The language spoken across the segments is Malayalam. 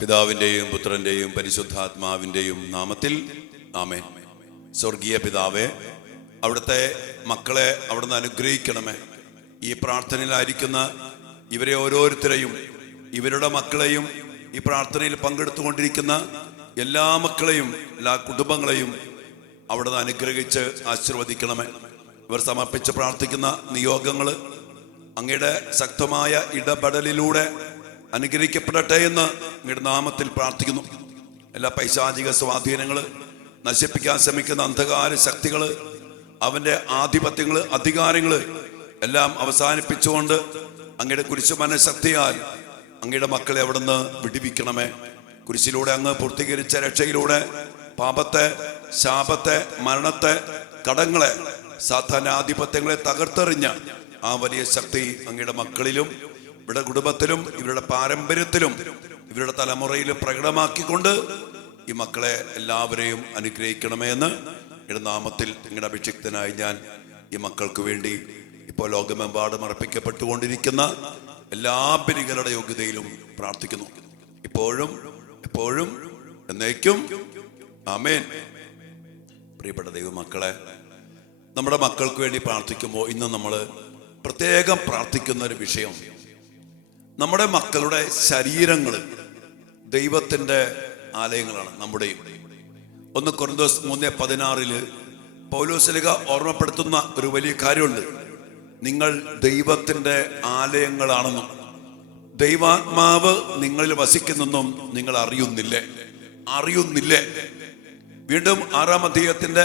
പിതാവിൻ്റെയും പുത്രൻ്റെയും പരിശുദ്ധാത്മാവിൻ്റെയും നാമത്തിൽ ആമേൻ. സ്വർഗീയ പിതാവേ, അവിടുത്തെ മക്കളെ അവിടുന്ന് അനുഗ്രഹിക്കണമേ. ഈ പ്രാർത്ഥനയിലായിരിക്കുന്ന ഇവരെ ഓരോരുത്തരെയും, ഇവരുടെ മക്കളെയും, ഈ പ്രാർത്ഥനയിൽ പങ്കെടുത്തുകൊണ്ടിരിക്കുന്ന എല്ലാ മക്കളെയും, എല്ലാ കുടുംബങ്ങളെയും അവിടുന്ന് അനുഗ്രഹിച്ച് ആശീർവദിക്കണമേ. ഇവർ സമർപ്പിച്ച് പ്രാർത്ഥിക്കുന്ന നിയോഗങ്ങൾ അങ്ങയുടെ ശക്തമായ ഇടപെടലിലൂടെ അനുഗ്രഹിക്കപ്പെടട്ടെ എന്ന് അങ്ങയുടെ നാമത്തിൽ പ്രാർത്ഥിക്കുന്നു. എല്ലാ പൈശാചിക സ്വാധീനങ്ങൾ, നശിപ്പിക്കാൻ ശ്രമിക്കുന്ന അന്ധകാര ശക്തികൾ, അവൻ്റെ ആധിപത്യങ്ങൾ, അധികാരങ്ങൾ എല്ലാം അവസാനിപ്പിച്ചുകൊണ്ട് അങ്ങയുടെ കുരിശുമരണ ശക്തിയാൽ അങ്ങയുടെ മക്കളെ അവിടുന്ന് വിടുവിക്കണമേ. കുരിശിലൂടെ അങ്ങ് പൂർത്തീകരിച്ച രക്ഷയിലൂടെ പാപത്തെ, ശാപത്തെ, മരണത്തെ, കടങ്ങളെ, സാത്താന്റെ ആധിപത്യങ്ങളെ തകർത്തെറിഞ്ഞ ആ വലിയ ശക്തി അങ്ങയുടെ മക്കളിലും ഇവരുടെ കുടുംബത്തിലും ഇവരുടെ പാരമ്പര്യത്തിലും ഇവരുടെ തലമുറയിലും പ്രകടമാക്കിക്കൊണ്ട് ഈ മക്കളെ എല്ലാവരെയും അനുഗ്രഹിക്കണമേ എന്ന് ഇവിടെ നാമത്തിൽ നിങ്ങളുടെ അഭിഷിക്തനായി ഞാൻ ഈ മക്കൾക്ക് വേണ്ടി ഇപ്പോൾ ലോകമെമ്പാടും അർപ്പിക്കപ്പെട്ടുകൊണ്ടിരിക്കുന്ന എല്ലാ ബലികളുടെ യോഗ്യതയിലും പ്രാർത്ഥിക്കുന്നു, ഇപ്പോഴും എപ്പോഴും എന്നേക്കും. ആമേൻ. പ്രിയപ്പെട്ട ദൈവമക്കളെ, നമ്മുടെ മക്കൾക്ക് വേണ്ടി പ്രാർത്ഥിക്കുമ്പോൾ ഇന്ന് നമ്മൾ പ്രത്യേകം പ്രാർത്ഥിക്കുന്ന ഒരു വിഷയം, നമ്മുടെ മക്കളുടെ ശരീരങ്ങൾ ദൈവത്തിൻ്റെ ആലയങ്ങളാണ്. നമ്മുടെയും 1 കൊരിന്തോസ് 3:16 പൗലോസ്ലീഹ ഓർമ്മപ്പെടുത്തുന്ന ഒരു വലിയ കാര്യമുണ്ട്. നിങ്ങൾ ദൈവത്തിൻ്റെ ആലയങ്ങളാണെന്നും ദൈവാത്മാവ് നിങ്ങളിൽ വസിക്കുന്നെന്നും നിങ്ങൾ അറിയുന്നില്ലേ? വീണ്ടും 6-ാം അധ്യായത്തിന്റെ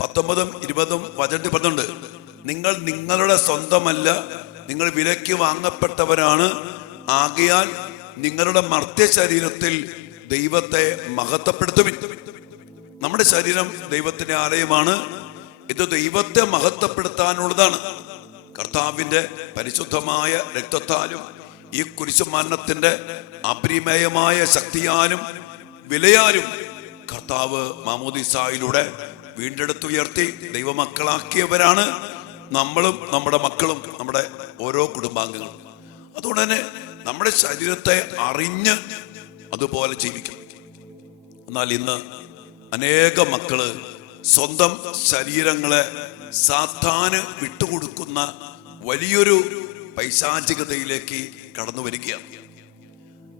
19-ഉം 20-ഉം വചനത്തിൽ പറഞ്ഞുണ്ട്, നിങ്ങൾ നിങ്ങളുടെ സ്വന്തമല്ല, നിങ്ങൾ വിലയ്ക്ക് വാങ്ങപ്പെട്ടവരാണ്. ആകയാൽ നിങ്ങളുടെ മർത്യ ശരീരത്തിൽ ദൈവത്തെ മഹത്വപ്പെടുത്തുവിൻ. നമ്മുടെ ശരീരം ദൈവത്തിന്റെ ആലയമാണ്. ഇത് ദൈവത്തെ മഹത്വപ്പെടുത്താനുള്ളതാണ്. കർത്താവിന്റെ പരിശുദ്ധമായ രക്തത്താലും ഈ കുരിശുമരണത്തിന്റെ അപരിമേയമായ ശക്തിയാലും വിലയാലും കർത്താവ് മാമോദീസായിലൂടെ വീണ്ടെടുത്തുയർത്തി ദൈവമക്കളാക്കിയവരാണ് നമ്മളും, നമ്മുടെ മക്കളും, നമ്മുടെ ഓരോ കുടുംബാംഗങ്ങളും. അതുകൊണ്ട് തന്നെ നമ്മുടെ ശരീരത്തെ അറിഞ്ഞ് അതുപോലെ ജീവിക്കണം. എന്നാൽ ഇന്ന് അനേക മക്കള് സ്വന്തം ശരീരങ്ങളെ സാത്താന് വിട്ടുകൊടുക്കുന്ന വലിയൊരു പൈശാചികതയിലേക്ക് കടന്നു വരികയാണ്.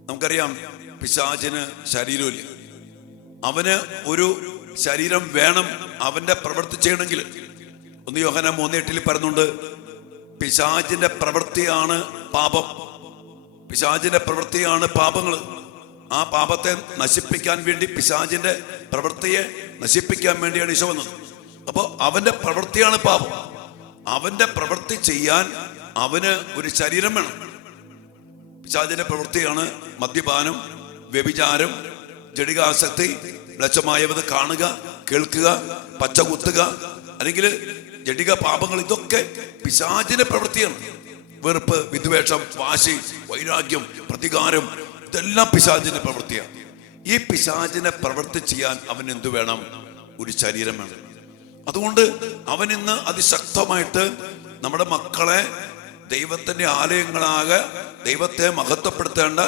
നമുക്കറിയാം, പിശാചിന് ശരീരമില്ല. അവന് ഒരു ശരീരം വേണം അവന്റെ പ്രവൃത്തി ചെയ്യണമെങ്കിൽ. 1 യോഹന്നാൻ 3:8 പറയുന്നുണ്ട്, പിശാചിന്റെ പ്രവൃത്തിയാണ് പാപം, പിശാചിന്റെ പ്രവൃത്തിയാണ് പാപങ്ങൾ. ആ പാപത്തെ നശിപ്പിക്കാൻ വേണ്ടി, പിശാചിന്റെ പ്രവൃത്തിയെ നശിപ്പിക്കാൻ വേണ്ടിയാണ് ഈശോ വന്നത്. അപ്പോൾ അവന്റെ പ്രവൃത്തിയാണ് പാപം. അവന്റെ പ്രവൃത്തി ചെയ്യാൻ അവന് ഒരു ശരീരം വേണം. പിശാചിന്റെ പ്രവൃത്തിയാണ് മദ്യപാനം, വ്യഭിചാരം, ജഡികാസക്തി, മ്ലേച്ഛമായവത് കാണുക, കേൾക്കുക, പച്ച കുത്തുക, അല്ലെങ്കിൽ ജഡിക പാപങ്ങൾ. ഇതൊക്കെ പിശാചിന്റെ പ്രവൃത്തിയാണ്. വെറുപ്പ്, വിദ്വേഷം, വാശി, വൈരാഗ്യം, പ്രതികാരം, ഇതെല്ലാം പിശാചിന്റെ പ്രവൃത്തിയാണ്. ഈ പിശാചിനെ പ്രവൃത്തി ചെയ്യാൻ അവൻ എന്തു വേണം? ഒരു ശരീരം വേണം. അതുകൊണ്ട് അവൻ ഇന്ന് അതിശക്തമായിട്ട് നമ്മുടെ മക്കളെ ദൈവത്തിന്റെ ആലയങ്ങളാകെ ദൈവത്തെ മഹത്വപ്പെടുത്തേണ്ട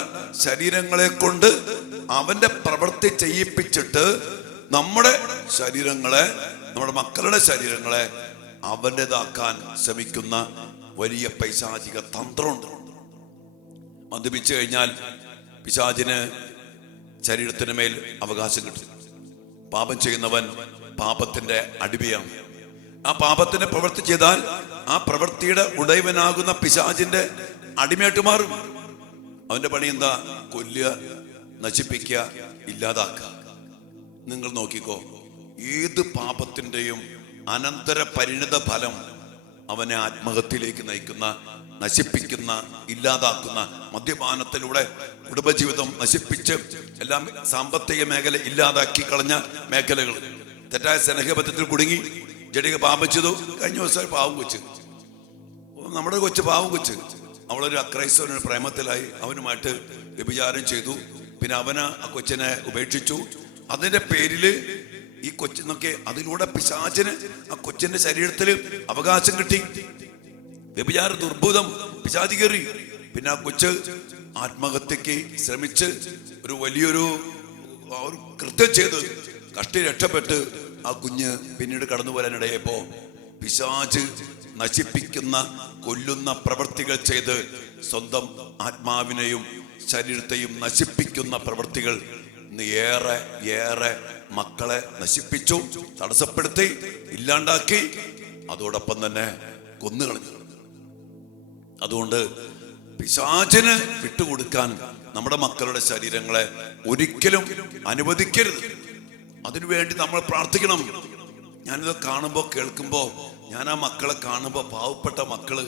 ശരീരങ്ങളെ കൊണ്ട് അവന്റെ പ്രവൃത്തി ചെയ്യിപ്പിച്ചിട്ട് നമ്മുടെ ശരീരങ്ങളെ, നമ്മുടെ മക്കളുടെ ശരീരങ്ങളെ അവൻ്റെതാക്കാൻ ശ്രമിക്കുന്ന വലിയ പൈശാചിക തന്ത്രമുണ്ട്. മദ്യപിച്ചു കഴിഞ്ഞാൽ പിശാചിന് ശരീരത്തിന് മേൽ അവകാശം കിട്ടും. പാപം ചെയ്യുന്നവൻ പാപത്തിന്റെ അടിമയാണ്. ആ പാപത്തിന്റെ പ്രവൃത്തി ചെയ്താൽ ആ പ്രവൃത്തിയുടെ ഉടയവനാകുന്ന പിശാചിന്റെ അടിമയായിട്ട് മാറും. അവന്റെ പണി എന്താ? കൊല്ലുക, നശിപ്പിക്കുക, ഇല്ലാതാക്കുക. നിങ്ങൾ നോക്കിക്കോ, ഏത് പാപത്തിന്റെയും അനന്തര പരിണിത ഫലം അവനെ ആത്മഹത്യയിലേക്ക് നയിക്കുന്ന, നശിപ്പിക്കുന്ന, ഇല്ലാതാക്കുന്ന, മദ്യപാനത്തിലൂടെ കുടുംബജീവിതം നശിപ്പിച്ച് എല്ലാം സാമ്പത്തിക മേഖല ഇല്ലാതാക്കി കളഞ്ഞ മേഖലകൾ, തെറ്റായ സ്നേഹബന്ധത്തിൽ കുടുങ്ങി ജഡിക പാപം ചെയ്തു. കഴിഞ്ഞ ദിവസം പാവം കൊച്ച്, നമ്മുടെ കൊച്ച്, പാവം കൊച്ച്, അവളൊരു അക്രൈസ്തവന് പ്രേമത്തിലായി, അവനുമായിട്ട് വ്യഭിചാരം ചെയ്തു. പിന്നെ അവന് ആ കൊച്ചിനെ ഉപേക്ഷിച്ചു. അതിന്റെ പേരില് ഈ കൊച്ചിനൊക്കെ, അതിലൂടെ പിശാചിന് ആ കൊച്ചിന്റെ ശരീരത്തിൽ അവകാശം കിട്ടി. വ്യഭിചാര ദുർഭൂതം പിശാചി കയറി. പിന്നെ ആ കൊച്ച് ആത്മഹത്യക്ക് ശ്രമിച്ച് ഒരു വലിയൊരു കൃത്യം ചെയ്ത് കഷ്ടി രക്ഷപ്പെട്ട് ആ കുഞ്ഞ് പിന്നീട് കടന്നു വരാനിടയപ്പോ പിശാച് നശിപ്പിക്കുന്ന കൊല്ലുന്ന പ്രവൃത്തികൾ ചെയ്ത് സ്വന്തം ആത്മാവിനെയും ശരീരത്തെയും നശിപ്പിക്കുന്ന പ്രവൃത്തികൾ ഏറെ ഏറെ മക്കളെ നശിപ്പിച്ചു, തടസ്സപ്പെടുത്തി, ഇല്ലാണ്ടാക്കി, അതോടൊപ്പം തന്നെ കൊന്നുകളഞ്ഞു. അതുകൊണ്ട് പിശാചിന് വിട്ടുകൊടുക്കാൻ നമ്മുടെ മക്കളുടെ ശരീരങ്ങളെ ഒരിക്കലും അനുവദിക്കരുത്. അതിനുവേണ്ടി നമ്മൾ പ്രാർത്ഥിക്കണം. ഞാനിത് കാണുമ്പോൾ കേൾക്കുമ്പോൾ, ഞാൻ ആ മക്കളെ കാണുമ്പോൾ, പാവപ്പെട്ട മക്കള്,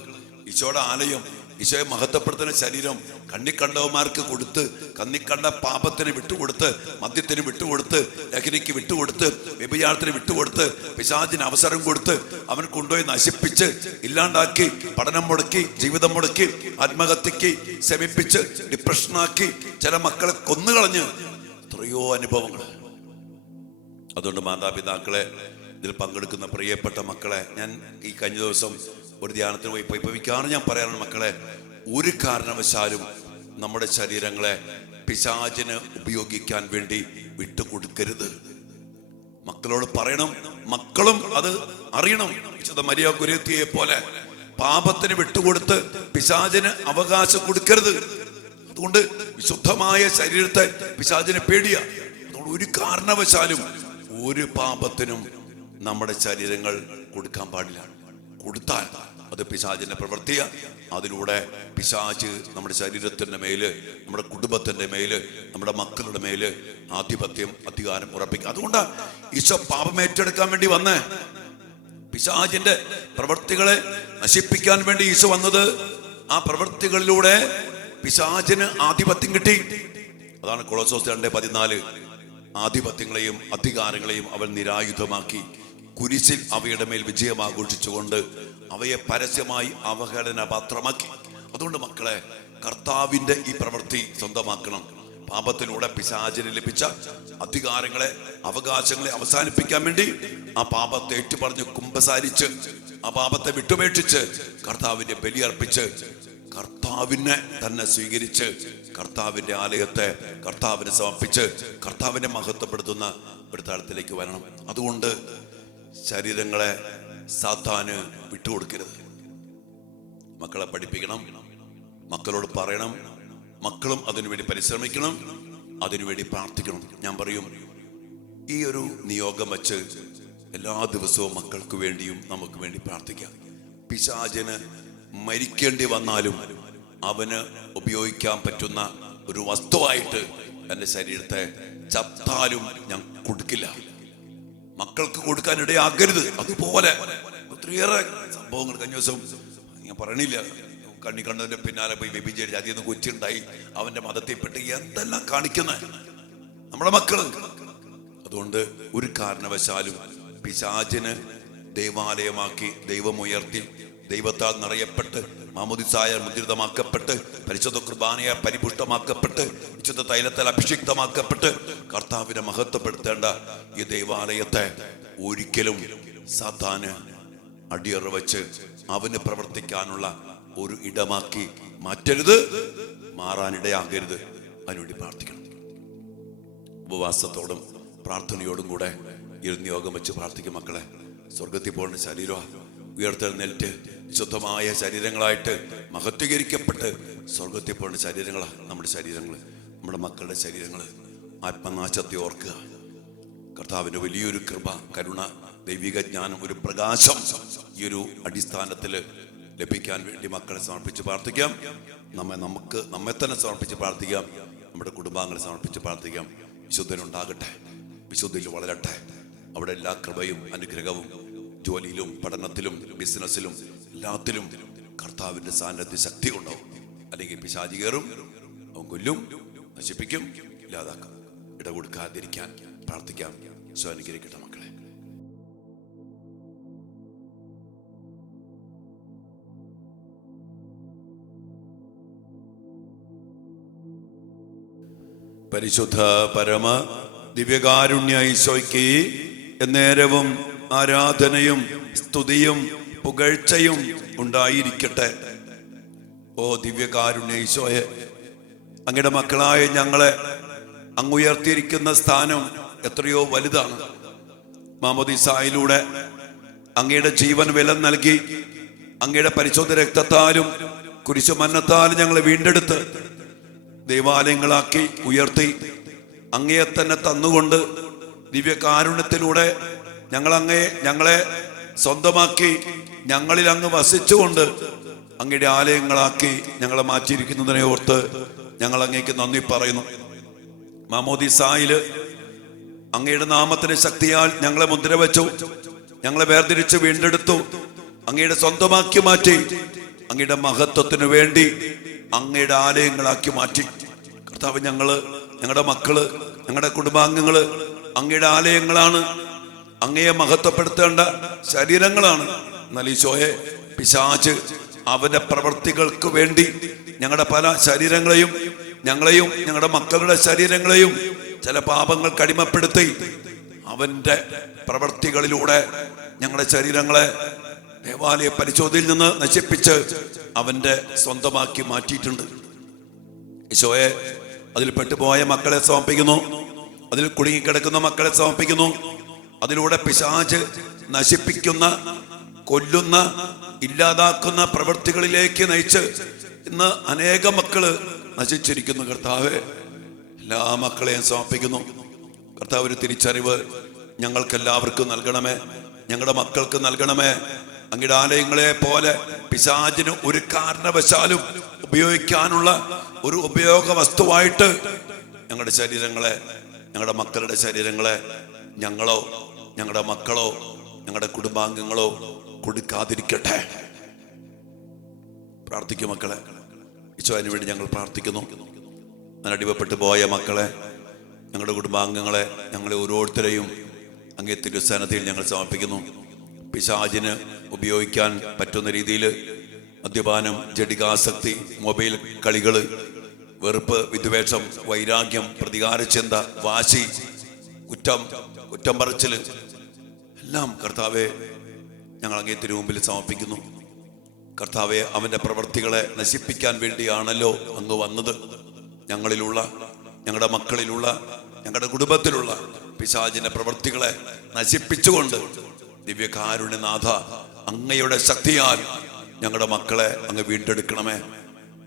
ഈശോയുടെ ആലയം, ഈശോയെ മഹത്വപ്പെടുത്തുന്ന ശരീരം കണ്ണിക്കണ്ടവന്മാർക്ക് കൊടുത്ത്, കണ്ണിക്കണ്ട പാപത്തിന് വിട്ടുകൊടുത്ത്, മദ്യത്തിന് വിട്ടുകൊടുത്ത്, ലഹരിക്ക് വിട്ടുകൊടുത്ത്, വ്യഭിചാരത്തിന് വിട്ടുകൊടുത്ത്, പിശാചിന് അവസരം കൊടുത്ത് അവൻ കൊണ്ടുപോയി നശിപ്പിച്ച് ഇല്ലാണ്ടാക്കി, പഠനം മുടക്കി, ജീവിതം മുടക്കി, ആത്മഹത്യക്ക് ശമിപ്പിച്ച് ഡിപ്രഷനാക്കി ചില മക്കളെ കൊന്നുകളഞ്ഞ് എത്രയോ അനുഭവങ്ങൾ. അതുകൊണ്ട് മാതാപിതാക്കളെ, ഇതിൽ പങ്കെടുക്കുന്ന പ്രിയപ്പെട്ട മക്കളെ, ഞാൻ ഈ കഴിഞ്ഞ ദിവസം ഒരു ധ്യാനത്തിന് പോയി മിക്കവാറും ഞാൻ പറയാറുണ്ട്, മക്കളെ, ഒരു കാരണവശാലും നമ്മുടെ ശരീരങ്ങളെ പിശാചിന് ഉപയോഗിക്കാൻ വേണ്ടി വിട്ടുകൊടുക്കരുത്. മക്കളോട് പറയണം, മക്കളും അത് അറിയണം. വിശുദ്ധ മരിയ കുര്യത്തിയെ പോലെ പാപത്തിന് വിട്ടുകൊടുത്ത് പിശാചിന് അവകാശം കൊടുക്കരുത്. അതുകൊണ്ട് വിശുദ്ധമായ ശരീരത്തെ പിശാചിന് പേടിയാ. അതുകൊണ്ട് ഒരു കാരണവശാലും ഒരു പാപത്തിനും നമ്മുടെ ശരീരങ്ങൾ കൊടുക്കാൻ പാടില്ല. കൊടുത്താൽ അത് പിശാചിന്റെ പ്രവൃത്തിയ. അതിലൂടെ പിശാച് നമ്മുടെ ശരീരത്തിന്റെ മേല്, നമ്മുടെ കുടുംബത്തിന്റെ മേല്, നമ്മുടെ മക്കളുടെ മേല് ആധിപത്യം, അധികാരം ഉറപ്പിക്കുക. അതുകൊണ്ടാണ് ഈശോ പാപം ഏറ്റെടുക്കാൻ വേണ്ടി വന്നേ. പിശാചിന്റെ പ്രവൃത്തികളെ നശിപ്പിക്കാൻ വേണ്ടി ഈശോ വന്നത്. ആ പ്രവൃത്തികളിലൂടെ പിശാചിന് ആധിപത്യം കിട്ടി. അതാണ് കൊളോസോസ് 2:14. ആധിപത്യങ്ങളെയും അധികാരങ്ങളെയും അവൻ നിരായുധമാക്കി കുരിശിൽ അവയുടെ മേൽ വിജയം ആഘോഷിച്ചുകൊണ്ട് അവയെ പരസ്യമായി അവഹേളന പാത്രമാക്കി. അതുകൊണ്ട് മക്കളെ, കർത്താവിന്റെ ഈ പ്രവൃത്തി സ്വന്തമാക്കണം. പാപത്തിലൂടെ പിശാചിന് ലഭിച്ച അധികാരങ്ങളെ, അവകാശങ്ങളെ അവസാനിപ്പിക്കാൻ വേണ്ടി ആ പാപത്തെ ഏറ്റുപറഞ്ഞ് കുമ്പസാരിച്ച്, ആ പാപത്തെ വിട്ടുപേക്ഷിച്ച്, കർത്താവിന്റെ ബലിയർപ്പിച്ച്, കർത്താവിനെ തന്നെ സ്വീകരിച്ച്, കർത്താവിന്റെ ആലയത്തെ കർത്താവിനെ സമർപ്പിച്ച്, കർത്താവിനെ മഹത്വപ്പെടുത്തുന്ന ഒരു തലത്തിലേക്ക് വരണം. അതുകൊണ്ട് ശരീരങ്ങളെ സാത്താന് വിട്ടുകൊടുക്കരുത്. മക്കളെ പഠിപ്പിക്കണം, മക്കളോട് പറയണം, മക്കളും അതിനുവേണ്ടി പരിശ്രമിക്കണം, അതിനുവേണ്ടി പ്രാർത്ഥിക്കണം. ഞാൻ പറയും, ഈ ഒരു നിയോഗം വച്ച് എല്ലാ ദിവസവും മക്കൾക്ക് വേണ്ടിയും നമുക്ക് വേണ്ടി പ്രാർത്ഥിക്കാം. പിശാചിന് മരിക്കേണ്ടി വന്നാലും അവന് ഉപയോഗിക്കാൻ പറ്റുന്ന ഒരു വസ്തുവായിട്ട് എൻ്റെ ശരീരത്തെ ചത്താലും ഞാൻ കൊടുക്കില്ല. മക്കൾക്ക് കൊടുക്കാൻ ഇടയാകരുത്. അതുപോലെ ഒത്തിരിയേറെ സംഭവങ്ങൾ കഴിഞ്ഞ ദിവസം ഞാൻ പറയണില്ല, കണ്ണി കണ്ടതിന്റെ പിന്നാലെ പോയി വ്യഭിചരിച്ച് അതിൽ നിന്ന് കൊച്ചുണ്ടായി, അവന്റെ മതത്തെപ്പെട്ട് എന്തെല്ലാം കാണിക്കുന്നത് നമ്മുടെ മക്കള്. അതുകൊണ്ട് ഒരു കാരണവശാലും പിശാചിന് ദൈവാലയമാക്കി, ദൈവമുയർത്തി, ദൈവത്താൽ നിറയപ്പെട്ട്, മാമോദിസായ മുദ്രിതമാക്കപ്പെട്ട്, പരിശുദ്ധ കുർബാനയെ പരിപുഷ്ടമാക്കപ്പെട്ട്, വിശുദ്ധ തൈലത്താൽ അഭിഷിക്തമാക്കപ്പെട്ട് കർത്താവിനെ മഹത്വപ്പെടുത്തേണ്ട ഈ ദൈവാലയത്തെ ഒരിക്കലും സാത്താന് അടിയറ വെച്ച് അവന് പ്രവർത്തിക്കാനുള്ള ഒരു ഇടമാക്കി മാറ്റരുത്, മാറാനിടയാകരുത്. അതിനുവേണ്ടി പ്രാർത്ഥിക്കണം. ഉപവാസത്തോടും പ്രാർത്ഥനയോടും കൂടെ ഈ നിയോഗം വെച്ച് പ്രാർത്ഥിക്കും. മക്കളെ, സ്വർഗത്തിൽ പോകുന്ന ശരീരം ഉയർത്തെഴുന്നേറ്റ് വിശുദ്ധമായ ശരീരങ്ങളായിട്ട് മഹത്വീകരിക്കപ്പെട്ട് സ്വർഗത്തിൽ പോകുന്ന ശരീരങ്ങളാണ് നമ്മുടെ ശരീരങ്ങൾ, നമ്മുടെ മക്കളുടെ ശരീരങ്ങൾ. ആത്മനാശത്തെ ഓർക്കുക. കർത്താവിൻ്റെ വലിയൊരു കൃപ, കരുണ, ദൈവിക ജ്ഞാനം, ഒരു പ്രകാശം ഈ ഒരു അടിസ്ഥാനത്തിൽ ലഭിക്കാൻ വേണ്ടി മക്കളെ സമർപ്പിച്ച് പ്രാർത്ഥിക്കാം. നമ്മെ തന്നെ സമർപ്പിച്ച് പ്രാർത്ഥിക്കാം. നമ്മുടെ കുടുംബാംഗങ്ങളെ സമർപ്പിച്ച് പ്രാർത്ഥിക്കാം. വിശുദ്ധനുണ്ടാകട്ടെ, വിശുദ്ധിയിൽ വളരട്ടെ. അവിടെ എല്ലാ കൃപയും അനുഗ്രഹവും ജോലിയിലും പഠനത്തിലും ബിസിനസ്സിലും എല്ലാത്തിലും കർത്താവിൻ്റെ സാന്നിധ്യ ശക്തി ഉണ്ടാവും. അല്ലെങ്കിൽ പിശാചി കയറും, അവൻ കൊല്ലും, നശിപ്പിക്കും, ഇല്ലാതാക്കും. ഇടകൊടുക്കാതിരിക്കാൻ പ്രാർത്ഥിക്കാം. ഈശോ അനുഗ്രഹിക്കട്ടെ മക്കളെ. പരിശുദ്ധ പരമ ദിവ്യകാരുണ്യ ഈശോയ്ക്ക് എന്നേരവും ആരാധനയും സ്തുതിയും പുകഴ്ചയും ഉണ്ടായിരിക്കട്ടെ. ഓ ദിവ്യകാരുണ്യ ഈശോയെ, അങ്ങയുടെ മക്കളായ ഞങ്ങളെ അങ്ങ് ഉയർത്തിയിരിക്കുന്ന സ്ഥാനം എത്രയോ വലുതാണ്. മാമോദീസായിലൂടെ അങ്ങയുടെ ജീവൻ വില നൽകി അങ്ങയുടെ പരിശുദ്ധ രക്തത്താലും കുരിശുമരണത്താലും ഞങ്ങളെ വീണ്ടെടുത്ത് ദൈവാലയങ്ങളാക്കി ഉയർത്തി അങ്ങയെ തന്നെ തന്നുകൊണ്ട് ദിവ്യകാരുണ്യത്തിലൂടെ ഞങ്ങളെ സ്വന്തമാക്കി ഞങ്ങളിൽ അങ്ങ് വസിച്ചുകൊണ്ട് അങ്ങയുടെ ആലയങ്ങളാക്കി ഞങ്ങളെ മാറ്റിയിരിക്കുന്നതിനെ ഓർത്ത് ഞങ്ങൾ അങ്ങേക്ക് നന്ദി പറയുന്നു. മാമോദീസായില് അങ്ങയുടെ നാമത്തിന്റെ ശക്തിയാൽ ഞങ്ങളെ മുദ്ര വെച്ചു, ഞങ്ങളെ വേർതിരിച്ച് വീണ്ടെടുത്തു, അങ്ങയുടെ സ്വന്തമാക്കി മാറ്റി, അങ്ങയുടെ മഹത്വത്തിനു വേണ്ടി അങ്ങയുടെ ആലയങ്ങളാക്കി മാറ്റി. കർത്താവ്, ഞങ്ങളുടെ മക്കള്, ഞങ്ങളുടെ കുടുംബാംഗങ്ങള് അങ്ങയുടെ ആലയങ്ങളാണ്, അങ്ങയെ മഹത്വപ്പെടുത്തേണ്ട ശരീരങ്ങളാണ്. എന്നാൽ ഈശോയെ, പിശാച് അവന്റെ പ്രവർത്തികൾക്ക് വേണ്ടി ഞങ്ങളുടെ പല ശരീരങ്ങളെയും, ഞങ്ങളെയും ഞങ്ങളുടെ മക്കളുടെ ശരീരങ്ങളെയും ചില പാപങ്ങൾക്ക് അടിമപ്പെടുത്തി അവന്റെ പ്രവർത്തികളിലൂടെ ഞങ്ങളുടെ ശരീരങ്ങളെ ദേവാലയ പരിശോധനയിൽ നിന്ന് നശിപ്പിച്ച് അവന്റെ സ്വന്തമാക്കി മാറ്റിയിട്ടുണ്ട്. ഈശോയെ, അതിൽ പെട്ടുപോയ മക്കളെ സമർപ്പിക്കുന്നു, അതിൽ കുടുങ്ങിക്കിടക്കുന്ന മക്കളെ സമർപ്പിക്കുന്നു. അതിലൂടെ പിശാച് നശിപ്പിക്കുന്ന, കൊല്ലുന്ന, ഇല്ലാതാക്കുന്ന പ്രവൃത്തികളിലേക്ക് നയിച്ച് ഇന്ന് അനേക മക്കള് നശിച്ചിരിക്കുന്നു. കർത്താവെ, എല്ലാ മക്കളെയും സമർപ്പിക്കുന്നു. കർത്താവ്, ഒരു തിരിച്ചറിവ് ഞങ്ങൾക്ക് എല്ലാവർക്കും നൽകണമേ, ഞങ്ങളുടെ മക്കൾക്ക് നൽകണമേ. അങ്ങയുടെ ആലയങ്ങളെ പോലെ പിശാചിന് ഒരു കാരണവശാലും ഉപയോഗിക്കാനുള്ള ഒരു ഉപയോഗ വസ്തുവായിട്ട് ഞങ്ങളുടെ ശരീരങ്ങളെ, ഞങ്ങളുടെ മക്കളുടെ ശരീരങ്ങളെ ഞങ്ങളോ ഞങ്ങളുടെ മക്കളോ ഞങ്ങളുടെ കുടുംബാംഗങ്ങളോ കൊടുക്കാതിരിക്കട്ടെ. പ്രാർത്ഥിക്കും മക്കളെ. ഈശോന് വേണ്ടി ഞങ്ങൾ പ്രാർത്ഥിക്കുന്നു. അടിമപ്പെട്ടു പോയ മക്കളെ, ഞങ്ങളുടെ കുടുംബാംഗങ്ങളെ, ഞങ്ങളെ ഓരോരുത്തരെയും അങ്ങേ തിരുസന്നിധിയിൽ ഞങ്ങൾ സമർപ്പിക്കുന്നു. പിശാചിന് ഉപയോഗിക്കാൻ പറ്റുന്ന രീതിയിൽ മദ്യപാനം, ജഡികാസക്തി, മൊബൈൽ കളികള്, വെറുപ്പ്, വിദ്വേഷം, വൈരാഗ്യം, പ്രതികാരചിന്ത, വാശി, കുറ്റം പറച്ചില് എല്ലാം കർത്താവെ ഞങ്ങൾ അങ്ങേ തിരുമുമ്പിൽ സമർപ്പിക്കുന്നു. കർത്താവെ, അവന്റെ പ്രവൃത്തികളെ നശിപ്പിക്കാൻ വേണ്ടിയാണല്ലോ അങ്ങ് വന്നത്. ഞങ്ങളിലുള്ള, ഞങ്ങളുടെ മക്കളിലുള്ള, ഞങ്ങളുടെ കുടുംബത്തിലുള്ള പിശാചിന്റെ പ്രവൃത്തികളെ നശിപ്പിച്ചുകൊണ്ട് ദിവ്യകാരുണ്യനാഥ, അങ്ങയുടെ ശക്തിയാൽ ഞങ്ങളുടെ മക്കളെ അങ്ങ് വീണ്ടെടുക്കണമേ.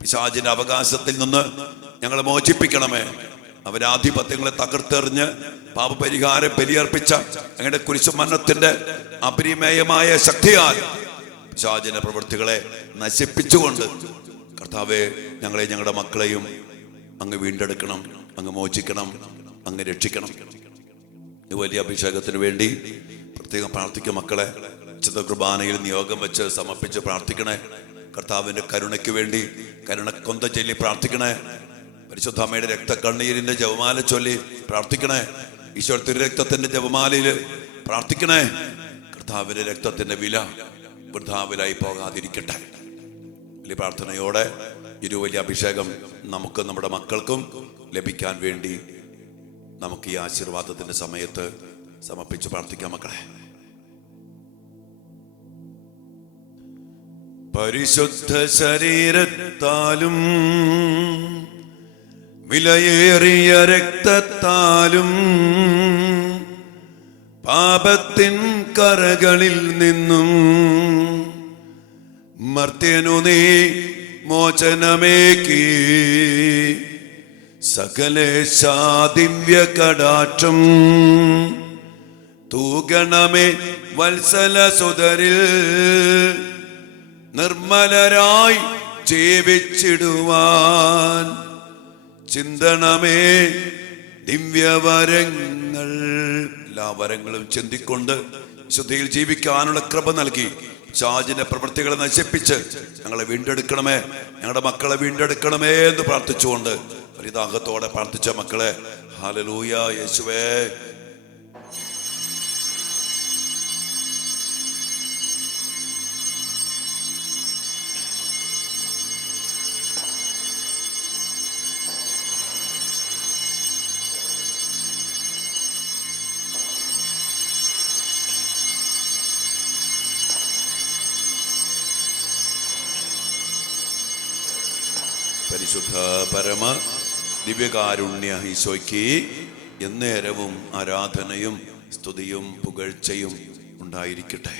പിശാചിന്റെ അവകാശത്തിൽ നിന്ന് ഞങ്ങളെ മോചിപ്പിക്കണമേ. അവരാധിപത്യങ്ങളെ തകർത്തെറിഞ്ഞ് പാപപരിഹാരം ബലിയർപ്പിച്ച അങ്ങയുടെ കുരിശുമരണത്തിന്റെ അപരിമേയമായ ശക്തിയാൽ പിശാചിന്റെ പ്രവൃത്തികളെ നശിപ്പിച്ചുകൊണ്ട് കർത്താവെ, ഞങ്ങളെ, ഞങ്ങളുടെ മക്കളെയും അങ്ങ് വീണ്ടെടുക്കണം, അങ്ങ് മോചിക്കണം, അങ്ങ് രക്ഷിക്കണം. ഈ വലിയ അഭിഷേകത്തിന് വേണ്ടി പ്രത്യേകം പ്രാർത്ഥിക്കും മക്കളെ. വിശുദ്ധ കുർബാനയിൽ നിയോഗം വെച്ച് സമർപ്പിച്ച് പ്രാർത്ഥിക്കണേ. കർത്താവിന്റെ കരുണയ്ക്ക് വേണ്ടി കരുണക്കൊന്ത ചൊല്ലി പ്രാർത്ഥിക്കണേ. പരിശുദ്ധ അമ്മയുടെ രക്തക്കണ്ണീരിന്റെ ജപമാല ചൊല്ലി പ്രാർത്ഥിക്കണേ. ഈശോ തിരുരക്തത്തിന്റെ ജപമാലയില് പ്രാർത്ഥിക്കണേ. കർത്താവിന്റെ രക്തത്തിന്റെ വില വൃഥാവിലായി പോകാതിരിക്കട്ടെ. വലിയ പ്രാർത്ഥനയോടെ ഒരു വലിയ അഭിഷേകം നമുക്ക്, നമ്മുടെ മക്കൾക്കും ലഭിക്കാൻ വേണ്ടി നമുക്ക് ഈ ആശീർവാദത്തിന്റെ സമയത്ത് സമർപ്പിച്ച് പ്രാർത്ഥിക്കാം മക്കളെ. പരിശുദ്ധ ശരീരത്താലും വിലയേറിയ രക്തത്താലും പാപത്തിൻ കറകളിൽ നിന്നും മർത്യനു നീ മോചനമേകി സകലേശാ ദിവ്യ കടാക്ഷം തൂകണമേ വത്സല സുതരിൽ നിർമ്മലരായി ജീവിച്ചിടുവാൻ ചിന്തണമേ ദിവ്യവരങ്ങൾ. എല്ലാ വരങ്ങളും ചിന്തിക്കൊണ്ട് ശുദ്ധിയിൽ ജീവിക്കാനുള്ള കൃപ നൽകി പിശാചിന്റെ പ്രവൃത്തികളെ നശിപ്പിച്ച് ഞങ്ങളെ വീണ്ടെടുക്കണമേ, ഞങ്ങളുടെ മക്കളെ വീണ്ടെടുക്കണമേ എന്ന് പ്രാർത്ഥിച്ചുകൊണ്ട് പരിതാഹത്തോടെ പ്രാർത്ഥിച്ച മക്കളെ, ഹല്ലേലൂയ യേശുവേ. പരിശുദ്ധ പരമ ദിവ്യകാരുണ്യ ഈശോയ്ക്ക് എന്നേരവും ആരാധനയും സ്തുതിയും പുകഴ്ചയും ഉണ്ടായിരിക്കട്ടെ.